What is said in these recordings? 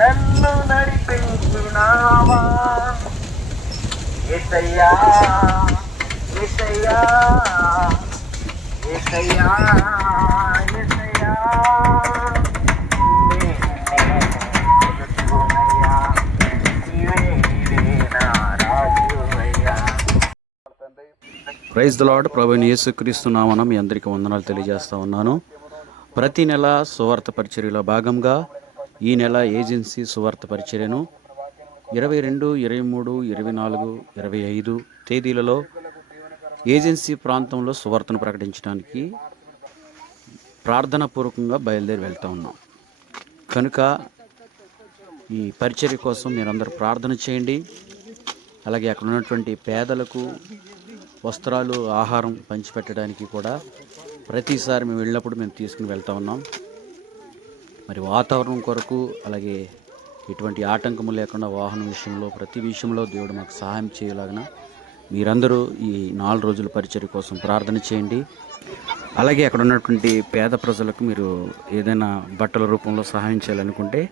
నన్ను నడిపించినావా యేసయ్యా యేసయ్యా యేసయ్యా యేసయ్యా praise the lord. ప్రభువైన యేసుక్రీస్తు నామమున మీ అందరికీ వందనాలు తెలియజేస్తా ఉన్నాను. ప్రతి నెల సువార్త పరిచర్యలో భాగంగా ఈ నెల ఏజెన్సీ సువార్త పరిచర్యను 22, 23, 24, 25 తేదీలలో ఏజెన్సీ ప్రాంతంలో సువార్తను ప్రకటించడానికి ప్రార్థనాపూర్వకంగా బయలుదేరి వెళ్తూ ఉన్నాం. కనుక ఈ పరిచర్య కోసం మీరందరూ ప్రార్థన చేయండి. అలాగే అక్కడ ఉన్నటువంటి పేదలకు వస్త్రాలు, ఆహారం పంచిపెట్టడానికి కూడా ప్రతిసారి మేము వెళ్ళినప్పుడు మేము తీసుకుని వెళ్తూ ఉన్నాం. మరి వాతావరణం కొరకు అలాగే ఎటువంటి ఆటంకము లేకుండా వాహనం విషయంలో ప్రతి విషయంలో దేవుడు మాకు సహాయం చేయలాగిన మీరందరూ ఈ 4 రోజుల పరిచర్య కోసం ప్రార్థన చేయండి. అలాగే అక్కడ ఉన్నటువంటి పేద ప్రజలకు మీరు ఏదైనా బట్టల రూపంలో సహాయం చేయాలనుకుంటే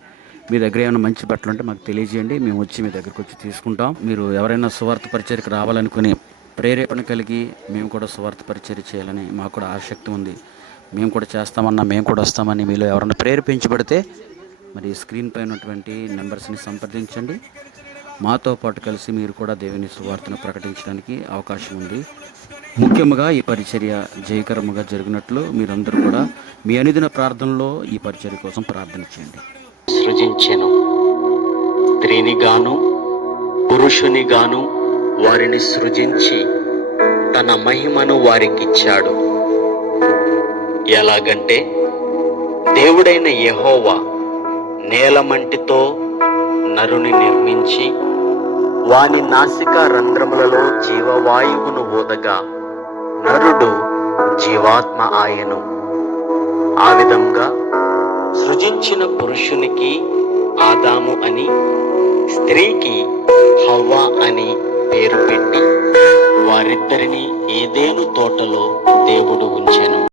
మీ దగ్గర ఏమైనా మంచి బట్టలు ఉంటే మాకు తెలియజేయండి. మేము వచ్చి మీ దగ్గరకు వచ్చి తీసుకుంటాం. మీరు ఎవరైనా సువార్త పరిచర్యకు రావాలనుకుని ప్రేరేపణ కలిగి మేము కూడా సువార్త పరిచర్య చేయాలని మాకు కూడా ఆసక్తి ఉంది, మేము కూడా చేస్తామన్నా మేము కూడా వస్తామని మీలో ఎవరైనా ప్రేరేపించబడితే మరి స్క్రీన్ పైన ఉన్నటువంటి నెంబర్స్ని సంప్రదించండి. మాతో పాటు కలిసి మీరు కూడా దేవుని సువార్తను ప్రకటించడానికి అవకాశం ఉంది. ముఖ్యంగా ఈ పరిచర్య జయకరముగా జరిగినట్లు మీరందరూ కూడా మీ అనుదిన ప్రార్థనలో ఈ పరిచర్య కోసం ప్రార్థన చేయండి. సృజించెను, స్త్రీని గాను పురుషుని గాను వారిని సృజించి తన మహిమను వారికిచ్చాడు. ఎలాగంటే దేవుడైన యెహోవా నేలమంటితో నరుని నిర్మించి వాని నాసికా రంధ్రములలో జీవవాయువును ఊదగా నరుడు జీవాత్మ ఆయను. ఆ విధంగా సృజించిన పురుషునికి ఆదాము అని, స్త్రీకి హవ్వ అని పేరు పెట్టి వారిద్దరిని ఏదేను తోటలో దేవుడు